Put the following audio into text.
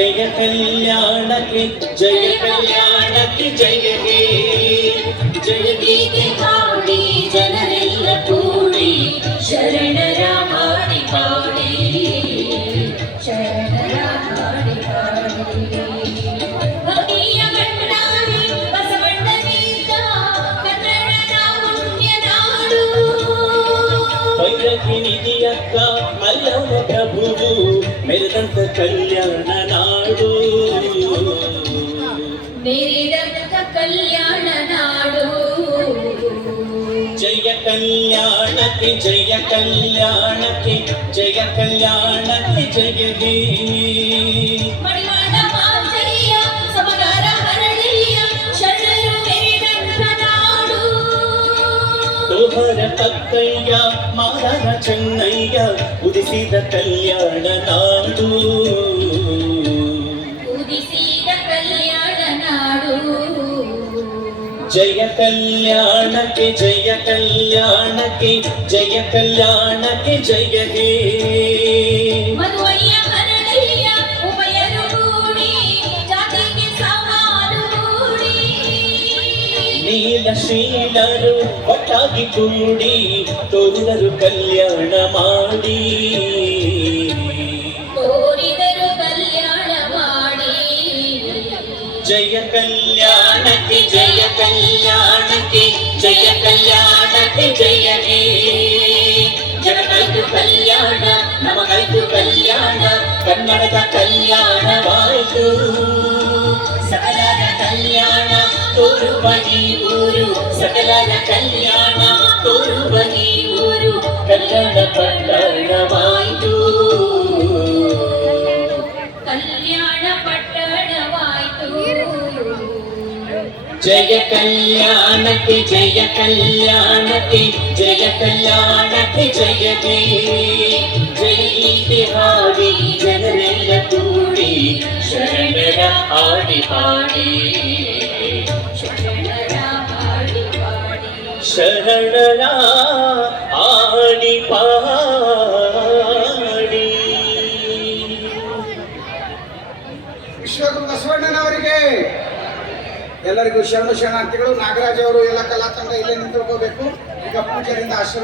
जय कल्याण की जय कल्याण की जय हे जय गीते पाड़ी जनरेल पूरी शरण रामाणी पाड़ी शरण रामाणी पाड़ी ಅಲ್ಲವ ಪ್ರಭುವು ಮೇಲ್ದಂತ मेरे रंग का कल्याण नाड़ो जय कल्याण की जय कल्याण की जय कल्याण की जय तकैया मारा चेन्नैया उदिसिद कल्याण नाडू ಜಯ ಕಲ್ಯಾಣಕ್ಕೆ ಜಯ ಕಲ್ಯಾಣಕ್ಕೆ ಜಯ ಕಲ್ಯಾಣಕ್ಕೆ ಜಯ ಒಟ್ಟಾಗಿ ಕೂಡಿ ತೋರಿದರು ಕಲ್ಯಾಣ ಮಾಡಿ ಕಲ್ಯಾಣ ಮಾಡಿ ಜಯ ಕಲ್ಯಾಣಕ್ಕೆ ಜಯ கல்யாணத்தை ஜெய கல்யாணத்தை ஜெயமே ஜனநாயக கல்யாண நமக்கு கல்யாண கன்னட கல்யாண வாழ்த்து சகலார கல்யாண ஒரு வகி ஊரு சகலார கல்யாண ஒரு வகி ஊரு ജയ കല്യാണത്തി ജയ കല്യാണത്തി ജയ കല്യാണത്തി ജയ ജയതിഹാരി ജനനെല്ല കൂടി ശരണര ആടി പാടി ശരണര ആടി പാടി വിശ്വകുമാർ സ്വർണ്ണൻ അവർക്ക് ಎಲ್ಲರಿಗೂ ಶರಣು ಶರಣಾರ್ಥಿಗಳು ನಾಗರಾಜ್ ಅವರು ಎಲ್ಲ ಕಲಾತಂಡ ಇಲ್ಲೇ ನಿಂತುಕೋಬೇಕು ಈಗ ಪೂಜೆಯಿಂದ ಆಶೀರ್ವಾದ